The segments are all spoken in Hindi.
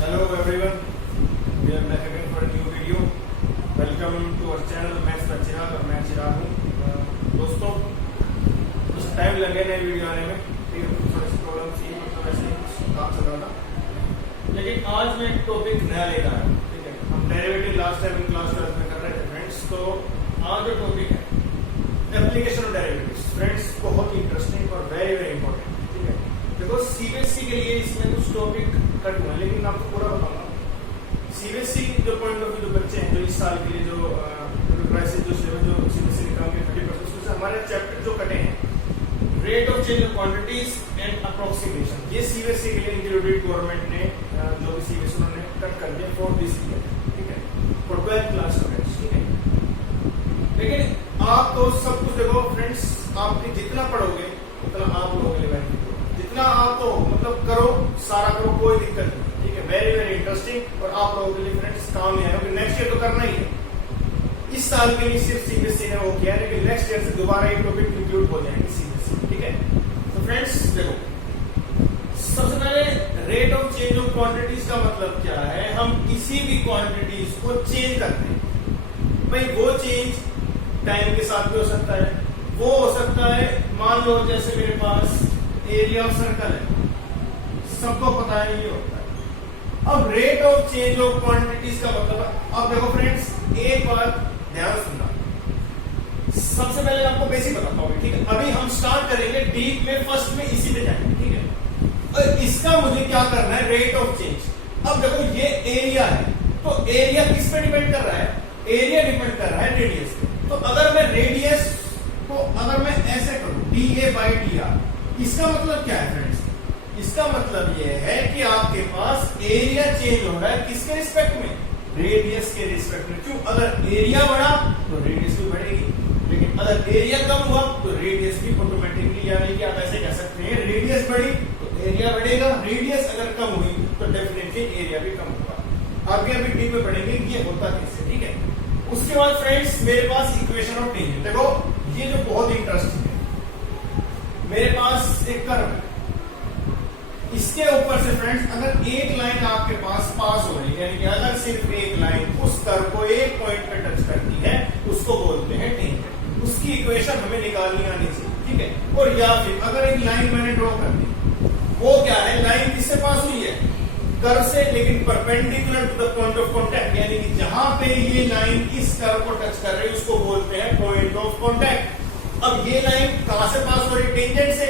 Hello everyone, we are back again for a new video. Welcome to our channel maths का चिराग और मैं चिराग हूँ। दोस्तों कुछ टाइम लगे नए वीडियो आने में, ठीक है, थोड़ी सी प्रॉब्लम थी, मतलब ऐसे ही काम चल रहा था। लेकिन आज मैं एक टॉपिक नया लेकर आया हूँ, ठीक है। हम डेरिवेटिव लास्ट टाइम क्लास 12 में कर रहे थे फ्रेंड्स, तो आज जो टॉपिक है एप्लीकेशन ऑफ डेरिवेटिव्स फ्रेंड्स, बहुत इंटरेस्टिंग और वेरी वेरी इंपॉर्टेंट, ठीक है। देखो सीबीएसई के लिए इसमें कुछ टॉपिक कट हुआ है, लेकिन आपको पूरा बताऊंगा। सीबीएसई जो पॉइंट ऑफ व्यू जो बच्चे हैं जो इस साल के लिए जो क्राइसिस जो सीबीएसई निकाल के 30% उसमें से हमारे चैप्टर जो कटे हैं rate of change of quantities and approximation, ये सीबीएसई के लिए इंक्लूडेड गवर्नमेंट ने जो भी सीबीएसई उन्होंने कट कर दिया फॉर दिस ईयर, ठीक है, फॉर 12th क्लास स्टूडेंट्स, ठीक है। लेकिन आप तो सब कुछ देखो फ्रेंड्स, आप जितना पढ़ोगे उतना आप लोगों के लिए जितना आप तो मतलब करो सारा करो, कोई दिक्कत नहीं, ठीक है। वेरी वेरी इंटरेस्टिंग और आप लोगों के लिए फ्रेंड्स काम ही है, नेक्स्ट ईयर तो करना ही है। इस साल के लिए सिर्फ सीबीएसई ने वो किया है, लेकिन नेक्स्ट ईयर से दोबारा एक टॉपिक इंक्लूड हो जाएंगे सीबीएसई, ठीक है। तो फ्रेंड्स देखो, सबसे पहले rate of change of quantities का मतलब क्या है। हम किसी भी क्वांटिटीज को चेंज करते हैं, भाई वो चेंज टाइम के साथ भी हो सकता है, वो हो सकता है मान लो जैसे मेरे पास एरिया ऑफ सर्कल है, सबको पता है ये होता है। अब rate of change of quantities का मतलब है, अब देखो फ्रेंड्स एक बात ध्यान सुनना, सबसे पहले आपको बेसिक बताता हूँ, ठीक है। अभी हम स्टार्ट करेंगे डीप में, फर्स्ट में इसी पे जाएंगे, ठीक है। और इसका मुझे क्या करना है, रेट ऑफ चेंज। अब देखो ये एरिया है, तो एरिया किस पे डिपेंड कर रहा है, एरिया डिपेंड कर रहा है रेडियस पे। तो अगर मैं रेडियस को अगर मैं ऐसे करूं dA/dr, इसका मतलब क्या है फ्रेंड्स, इसका मतलब यह है कि आपके पास एरिया चेंज हो रहा है किसके रिस्पेक्ट में, रेडियस के रिस्पेक्ट में। क्यों, अगर एरिया बढ़ा तो रेडियस भी बढ़ेगी, लेकिन अगर एरिया कम हुआ तो रेडियस भी ऑटोमेटिकली, यानी कि आप ऐसे कह सकते हैं रेडियस बढ़ी तो एरिया बढ़ेगा, रेडियस अगर कम हुई तो डेफिनेटली एरिया भी कम होगा। आगे अभी डीप में पढ़ेंगे ये होता कैसे, ठीक है। उसके बाद फ्रेंड्स मेरे पास इक्वेशन ऑफ टेंजेंट, देखो ये जो बहुत इंटरेस्टिंग है, मेरे पास एक कर्व है, इसके ऊपर से फ्रेंड्स अगर एक लाइन आपके पास पास हो रही है, यानी कि अगर सिर्फ एक लाइन उस कर्व को एक पॉइंट पे टच करती है, उसको बोलते हैं टेंजेंट। उसकी इक्वेशन हमें निकालनी आनी चाहिए, ठीक है। और या फिर अगर एक लाइन मैंने ड्रॉ कर दी, वो क्या है, लाइन किससे पास हुई है, कर्व से, लेकिन perpendicular to the point of contact, यानी कि जहां पे ये लाइन इस कर्व को टच कर रही है उसको बोलते हैं पॉइंट ऑफ कांटेक्ट। अब ये लाइन कहां से पास हो रही है, टेंजेंट से,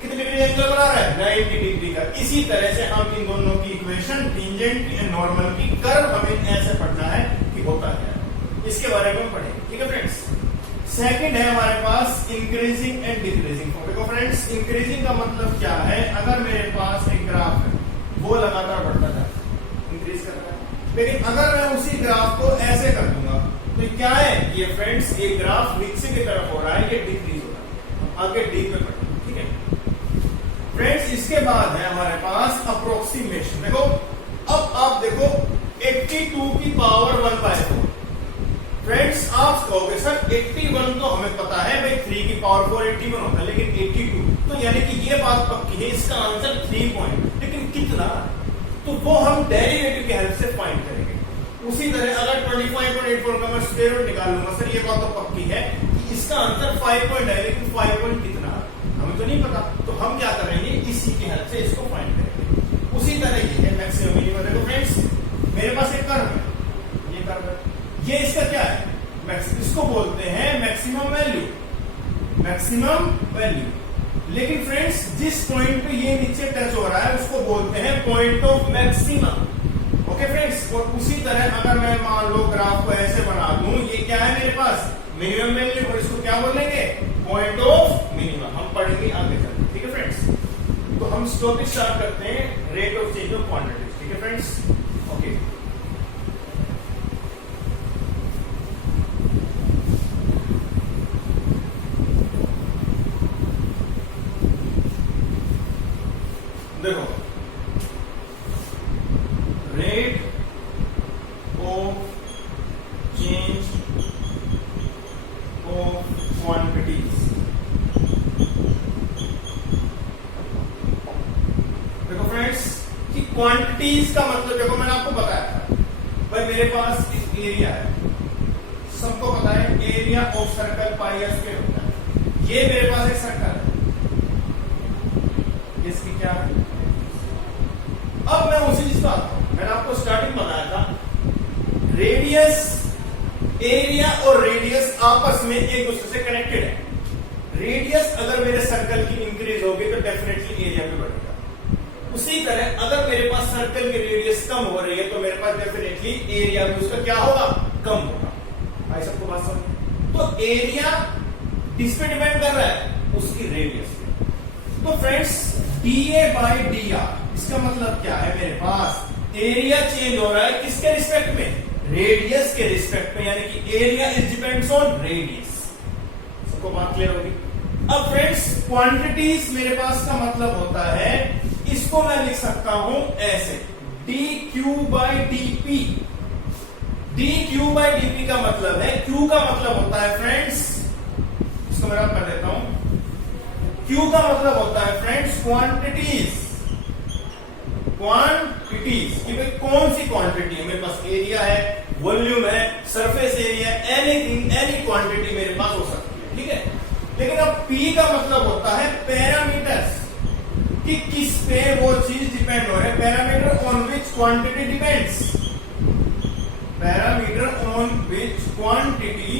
कितने डिग्री एंगल बना रहा है, 90 डिग्री का। इसी तरह से हम इन दोनों की इक्वेशन टेंजेंट की नॉर्मल की कर्व हमें ऐसे पढ़ना है कि होता क्या है, इसके बारे में पढ़ेंगे, ठीक है फ्रेंड्स। सेकंड है हमारे पास इंक्रीजिंग एंड डिक्रीजिंग। देखो फ्रेंड्स इंक्रीजिंग का मतलब क्या है, अगर मेरे पास एक ग्राफ है वो लगातार बढ़ता जाता है, इंक्रीज कर रहा है, लेकिन अगर मैं उसी ग्राफ को ऐसे कर दूंगा तो क्या है, ये फ्रेंड्स ये ग्राफ नीचे की तरफ हो रहा है, ये डिक्रीज हो रहा है। आगे डीप में पढ़ेंगे, ठीक है फ्रेंड्स। इसके बाद है हमारे पास अप्रोक्सीमेशन। देखो अब आप देखो 82 की पावर 1/4 फ्रेंड्स, आप कहोगे सर 81 तो हमें पता है भाई 3 की पावर 4 81 होता है, लेकिन 82 तो यानी कि ये बात पक्की है, इसका आंसर 3 पॉइंट, लेकिन कितना, तो वो हम डेरिवेटिव की हेल्प से फाइंड करेंगे। उसी तरह अगर 25.84 का मैं स्क्वायर रूट निकाल लूंगा, सर ये बात तो पक्की है कि इसका आंसर 5 पॉइंट है, लेकिन 5 पॉइंट कितना हमें तो नहीं पता, तो हम क्या करेंगे, इसी की हेल्प से इसको फाइंड करेंगे। उसी तरह ये है मैक्सिमम मिनिमम। देखो फ्रेंड्स मेरे पास एक कर्व है, ये कर्व है, ये इसका क्या है, इसको बोलते हैं मैक्सिमम वैल्यू, मैक्सिमम वैल्यू। लेकिन फ्रेंड्स जिस पॉइंट पे ये नीचे टच हो रहा है उसको बोलते हैं point of maximum, okay friends. और उसी तरह अगर मैं मान लो ग्राफ को ऐसे बना दूं, ये क्या है मेरे पास, मिनिमम वैल्यू, और इसको क्या बोलेंगे, पॉइंट ऑफ मिनिमम। हम पढ़ेंगे आगे चलते, ठीक है फ्रेंड्स। तो हम टॉपिक स्टार्ट करते हैं rate of change of quantities, ठीक है फ्रेंड्स, ओके। देखो rate of change of quantities, देखो फ्रेंड्स कि क्वांटिटीज का मतलब देखो मैंने आपको बताया था भाई मेरे पास एक एरिया है, सबको पता है area of circle pi are square होता है। ये मेरे पास एक सर्कल है, इसकी क्या है, अब मैं उसी चीज को आता हूं। मैंने आपको स्टार्टिंग बताया था रेडियस, एरिया और रेडियस आपस में एक दूसरे से कनेक्टेड है। रेडियस अगर मेरे सर्कल की इंक्रीज होगी तो डेफिनेटली एरिया भी बढ़ेगा। उसी तरह अगर मेरे पास सर्कल की रेडियस कम हो रही है तो मेरे पास डेफिनेटली एरिया भी उसका क्या होगा, कम होगा। भाई सबको बात समझ। तो एरिया किस पे डिपेंड कर रहा है, उसकी रेडियस पे। तो friends DA by D R इसका मतलब क्या है, मेरे पास एरिया चेंज हो रहा है किसके रिस्पेक्ट में, रेडियस के रिस्पेक्ट में, यानी कि area is depends on radius. सबको बात क्लियर होगी। अब फ्रेंड्स क्वांटिटीज मेरे पास का मतलब होता है, इसको मैं लिख सकता हूं ऐसे D Q by D P. D Q by D P का मतलब है, क्यू का मतलब होता है फ्रेंड्स, इसको मैं कर देता हूं, क्यू का मतलब होता है फ्रेंड्स क्वांटिटीज। क्वांटिटीज कि भाई कौन सी क्वांटिटी है, मेरे पास एरिया है, वॉल्यूम है, surface area, anything, any quantity मेरे पास हो सकती है, ठीक है। लेकिन अब P का मतलब होता है पैरामीटर्स, कि किस पे वो चीज डिपेंड हो रहा है। Parameter on which quantity depends, parameter on which quantity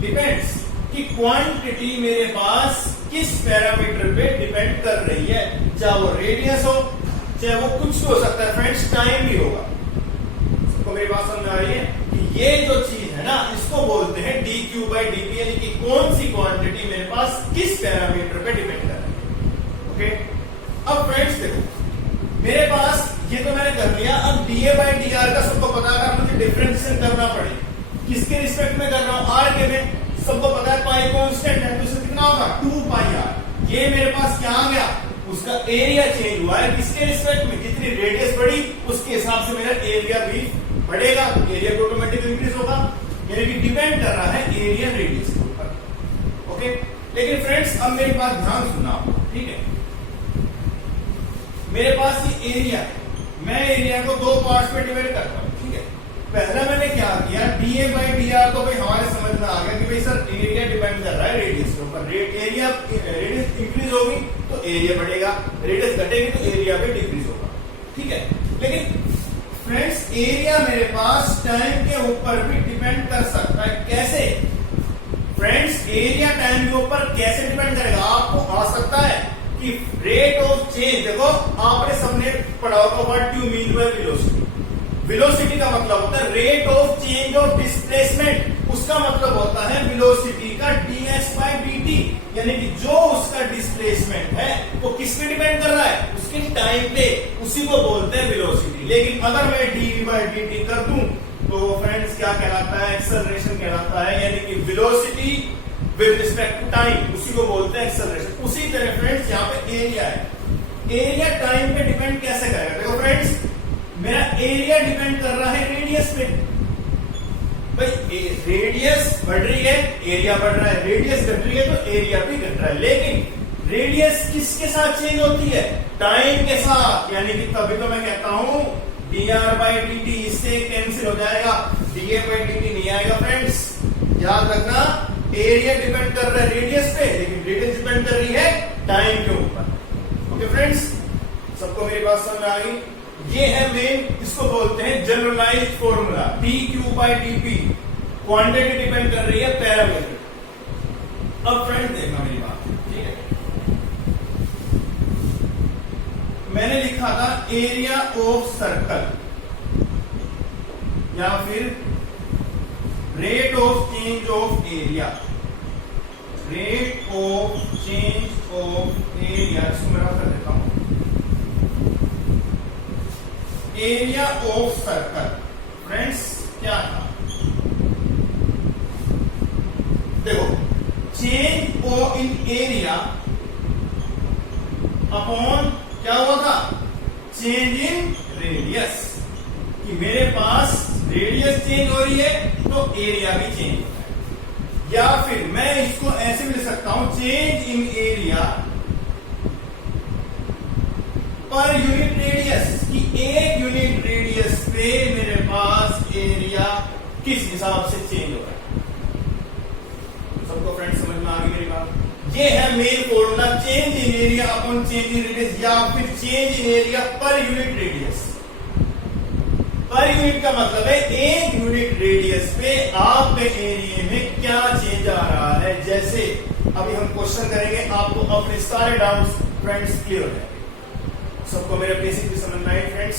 depends, कि क्वांटिटी मेरे पास किस पैरामीटर पे डिपेंड कर रही है, चाहे वो रेडियस हो, चाहे वो कुछ भी हो सकता है फ्रेंड्स, टाइम भी होगा। सबको मेरी बात समझ आ रही है कि ये जो चीज है ना, इसको बोलते हैं D Q by D P, यानी कि कौन सी क्वांटिटी मेरे पास किस पैरामीटर पे डिपेंड कर रही है। ओके, अब फ्रेंड्स देखो मेरे पास ये तो मैंने कर लिया। अब डीए बाई डी आर का सबको पता है, अगर मुझे डिफरेंशिएशन करना पड़े किसके रिस्पेक्ट में कर रहा हूं, आर के में, सबको पता है पाई कांस्टेंट है, तो इससे कितना होगा 2 पाई आर। ये मेरे पास क्या आ गया, उसका एरिया चेंज हुआ है किसके रिस्पेक्ट में, जितनी रेडियस बढ़ी उसके हिसाब से मेरा एरिया भी बढ़ेगा, एरिया भी ऑटोमेटिक इंक्रीज होगा, यानी कि डिपेंड कर रहा है एरिया रेडियस के ऊपर। ओके, लेकिन फ्रेंड्स अब मेरी बात ध्यान सुनना, ठीक है। मेरे पास ये एरिया है, मैं एरिया को 2 पार्ट्स में डिवाइड करता हूं, ठीक है। पहला मैंने क्या किया, डीए बाई डी आर, तो भाई हमारे समझ में आ गया कि भाई सर एरिया डिपेंड कर रहा है रेडियस के ऊपर। एरिया रेडियस इंक्रीज होगी तो एरिया बढ़ेगा, रेडियस घटेगी तो एरिया भी डिक्रीज होगा, ठीक है। लेकिन फ्रेंड्स एरिया मेरे पास टाइम के ऊपर भी डिपेंड कर सकता है। कैसे फ्रेंड्स, एरिया टाइम के ऊपर कैसे डिपेंड करेगा, आपको आ सकता है कि रेट ऑफ चेंज, देखो आपने सबने पढ़ा होगा what do mean by velocity. Velocity का मतलब होता है rate of change of displacement, उसका मतलब होता है वेलोसिटी का ds बाय dt, यानी कि जो उसका डिस्प्लेसमेंट है वो किस पे डिपेंड कर रहा है, उसके टाइम पे, उसी को बोलते हैं वेलोसिटी। लेकिन अगर मैं dv बाय dt कर दूं तो फ्रेंड्स क्या कहलाता है, एक्सेलरेशन कहलाता है, यानी कि velocity with respect to time, उसी को बोलते हैं एक्सेलरेशन। उसी तरह फ्रेंड्स यहाँ पे एरिया है, एरिया टाइम पे डिपेंड कैसे करेगा, देखो फ्रेंड्स मेरा एरिया डिपेंड कर रहा है रेडियस पे। भाई रेडियस बढ़ रही है, एरिया बढ़ रहा है, रेडियस घट रही है तो एरिया भी घट रहा है। लेकिन रेडियस किसके साथ चेंज होती है, टाइम के साथ, यानी कि तभी तो मैं कहता हूं dr बाई dt, इससे कैंसिल हो जाएगा, da बाई dt नहीं आएगा फ्रेंड्स। याद रखना एरिया डिपेंड कर रहा है रेडियस पे, लेकिन रेडियस डिपेंड कर रही है टाइम के ऊपर। ओके फ्रेंड्स, सबको मेरी बात समझ आ गई। ये है मेन, इसको बोलते हैं generalised formula, D Q by D P, quantity depend कर रही है पैरामीटर। अब फ्रेंड देखना मेरी बात, ठीक है। मैंने लिखा था एरिया ऑफ सर्कल या फिर rate of change of area, rate of change of area, इसको मैं कर देता हूं एरिया ऑफ सर्कल। फ्रेंड्स क्या था, देखो चेंज इन एरिया अपॉन क्या हुआ था, चेंज इन रेडियस, कि मेरे पास रेडियस चेंज हो रही है तो एरिया भी चेंज होता है। या फिर मैं इसको ऐसे भी लिख सकता हूं, change in area per unit radius, कि किस हिसाब से चेंज हो रहा है। सबको फ्रेंड्स समझ में आ गई मेरी बात। ये है main formula, change in area upon change in radius, या फिर change in area per unit radius. Per unit का मतलब है एक यूनिट रेडियस पे आपके एरिया में क्या चेंज आ रहा है। जैसे अभी हम क्वेश्चन करेंगे, आपको अपने सारे डाउट्स फ्रेंड्स क्लियर हो जाएंगे। सबको मेरे बेसिक भी समझ में आए friends.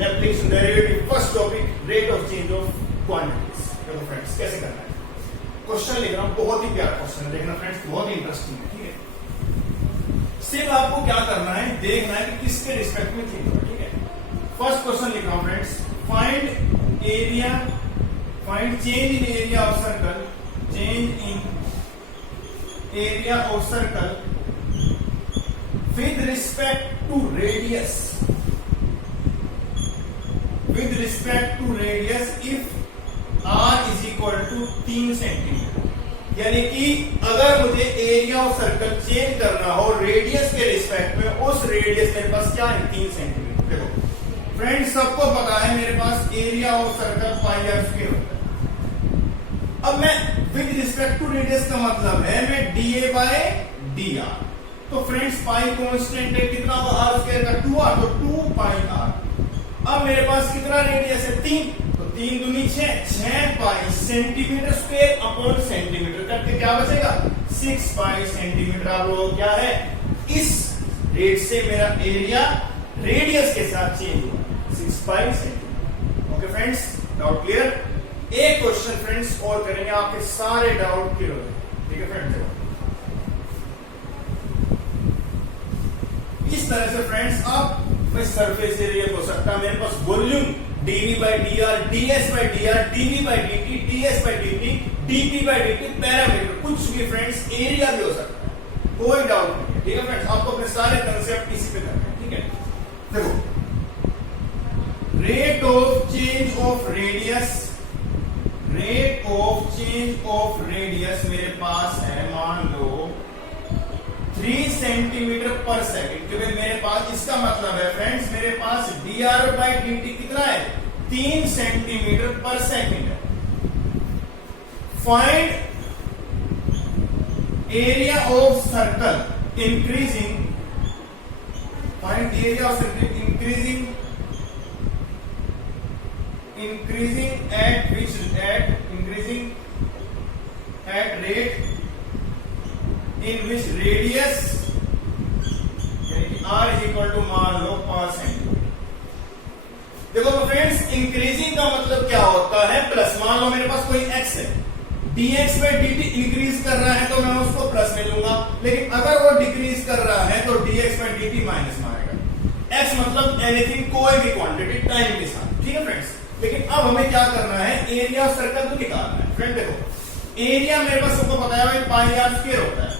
Application derivative, first topic, rate of change of quantities. देखो फ्रेंड्स कैसे करना है। क्वेश्चन लिख रहा हूं, बहुत ही प्यारा क्वेश्चन है, देखना फ्रेंड्स, बहुत ही इंटरेस्टिंग है। ठीक है, सिर्फ आपको क्या करना है, देखना है कि किसके रिस्पेक्ट में चेंज हो रहा है। ठीक है, फर्स्ट क्वेश्चन लिख रहा हूं friends, find area, find change in area of circle, change in area of circle with respect to radius, with respect to radius if R is equal to 3 centimetre. यानी कि अगर मुझे एरिया ऑफ सर्कल चेंज करना हो रेडियस के रिस्पेक्ट में, उस रेडियस मेरे पास क्या है, 3 सेंटीमीटर। देखो फ्रेंड्स, सबको पता है मेरे पास area of circle pi are square होता है। अब मैं विद रिस्पेक्ट टू रेडियस का मतलब है मैं dA बाय dr। तो फ्रेंड्स पाई कांस्टेंट है, कितना होगा आर स्क्वायर का 2r, तो 2 पाई r। अब मेरे पास कितना रेडियस है, 3, 3 दूनी 6 पाई सेंटीमीटर स्क्वायर अपॉन सेंटीमीटर करके क्या बचेगा, 6 पाई सेंटीमीटर। आप लोग क्या है, इस रेट से मेरा एरिया रेडियस के साथ चेंज हुआ, 6 पाई centimetre. Okay friends, doubt clear. एक क्वेश्चन फ्रेंड्स और करेंगे, आपके सारे डाउट क्लियर हो जाए। ठीक है फ्रेंड्स, इस तरह से फ्रेंड्स आप सरफेस एरिया हो सकता है, मेरे पास volume dv by dr, ds by dr, dv by dt, ds by dt, dp by dt, parameter कुछ भी फ्रेंड्स, एरिया भी हो सकता है, कोई डाउट नहीं है। ठीक है फ्रेंड्स, आपको अपने सारे कंसेप्ट इसी पे करने हैं। ठीक है, देखो rate of change of radius, rate of change of radius मेरे पास है, मान लो 3 सेंटीमीटर पर सेकेंड, क्योंकि मेरे पास, इसका मतलब है फ्रेंड्स मेरे पास dr बाई dt कितना है, 3 सेंटीमीटर पर सेकेंड है। Find area of circle increasing, find area of circle increasing, increasing at which, at increasing at rate in which radius r is equal to मान लो 5 सेंटीमीटर। देखो तो फ्रेंड्स, इंक्रीजिंग का मतलब क्या होता है, प्लस। मान लो मेरे पास कोई x है, dx by dt इंक्रीज कर रहा है तो मैं उसको प्लस में लूंगा, लेकिन अगर वो डिक्रीज कर रहा है तो dx by dt माइनस में आएगा। x मतलब एनीथिंग, कोई भी क्वांटिटी टाइम के साथ। ठीक है फ्रेंड्स, लेकिन अब हमें क्या करना है, एरिया ऑफ सर्कल को निकालना है। फ्रेंड देखो, एरिया मेरे पास सबको पता है पाई आर स्क्वायर होता है,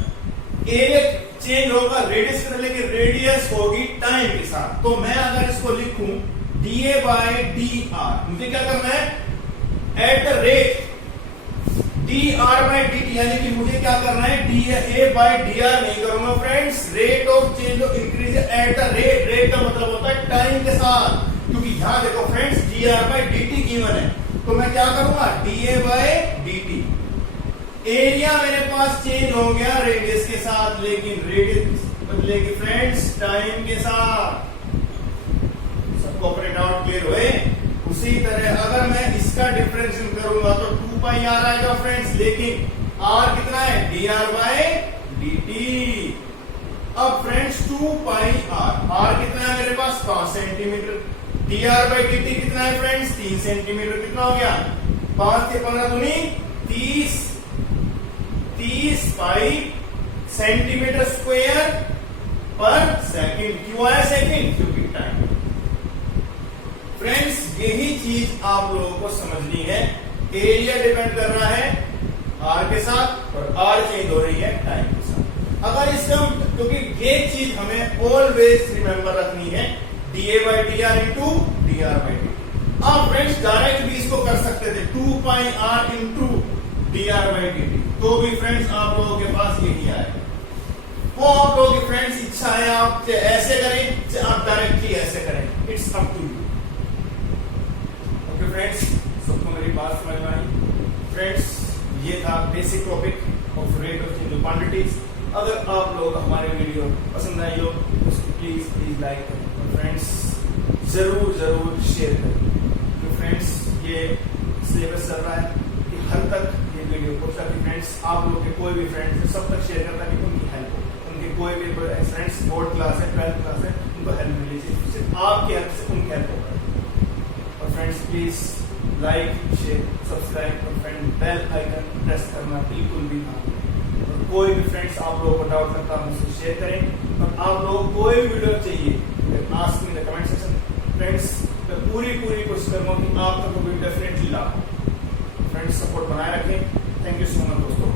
एरिया चेंज होगा रेडियस के, लेकिन रेडियस होगी टाइम के साथ। तो मैं अगर इसको लिखूं dA बाय dr, मुझे क्या करना है, at the rate dr by dt, यानी कि मुझे क्या करना है, dA बाय dr नहीं करूंगा friends, rate of change of increase at the rate. Rate का मतलब होता है टाइम के साथ, क्योंकि यहां देखो friends dr by dt given है, तो मैं क्या करूंगा, dA बाय dt। एरिया मेरे पास चेंज हो गया रेडियस के साथ, लेकिन रेडियस बदलेगी फ्रेंड्स टाइम के साथ। सबको अपने डाउट क्लियर हुए। उसी तरह अगर मैं इसका डिफरेंशियल करूंगा तो 2 पाई आर आएगा फ्रेंड्स, लेकिन r कितना है, dr बाय dt। अब फ्रेंड्स 2 पाई r कितना है मेरे पास, 5 सेंटीमीटर, dr बाय dt कितना है फ्रेंड्स, 3 सेंटीमीटर। कितना हो गया, 5 से 15 दूनी 30 पाई सेंटीमीटर स्क्वायर पर सेकंड। क्यों आया सेकंड, क्योंकि टाइम। फ्रेंड्स यही चीज आप लोगों को समझनी है, एरिया डिपेंड कर रहा है r के साथ और r चेंज हो रही है टाइम के साथ। अगर इसका, क्योंकि ये चीज हमें ऑलवेज रिमेंबर रखनी है, dA by dr into dr by dt। आप फ्रेंड्स डायरेक्ट भी इसको कर सकते थे, 2 पाई r into dr by dt, तो भी फ्रेंड्स आप लोगों के पास यही आएगा। वो आप लोगों की फ्रेंड्स इच्छा है, आप ऐसे करें, आप डायरेक्टली ऐसे करें, it's up to you. Okay friends, सबको मेरी बात समझ में फ्रेंड्स, ये था basic topic of rate of change of quantities. अगर आप लोग हमारे वीडियो पसंद आई हो तो उसको प्लीज लाइक करें और फ्रेंड्स जरूर शेयर करें। तो फ्रेंड्स, ये सिलेबस चल रहा है कि हर तक ये वीडियो पहुंचा कि फ्रेंड्स आप लोग के कोई भी फ्रेंड्स सब तक शेयर करता कि उनकी हेल्प हो, उनके कोई भी फ्रेंड्स बोर्ड क्लास है, 12th क्लास है, उनको हेल्प मिली चाहिए, सिर्फ आपकी हेल्प से उनकी हेल्प होगा। और friends please like share subscribe और फ्रेंड बेल आइकन प्रेस करना बिल्कुल भी ना भूलें। और कोई भी फ्रेंड्स आप लोगों को डाउट लगता है मुझसे शेयर करें। और आप लोगों को कोई भी वीडियो चाहिए ask me in the comment section. Friends, मैं पूरी कोशिश करूंगा कि आप तक वीडियो डेफिनेटली ला। फ्रेंड्स, सपोर्ट बनाए रखें। थैंक यू सो मच दोस्तों।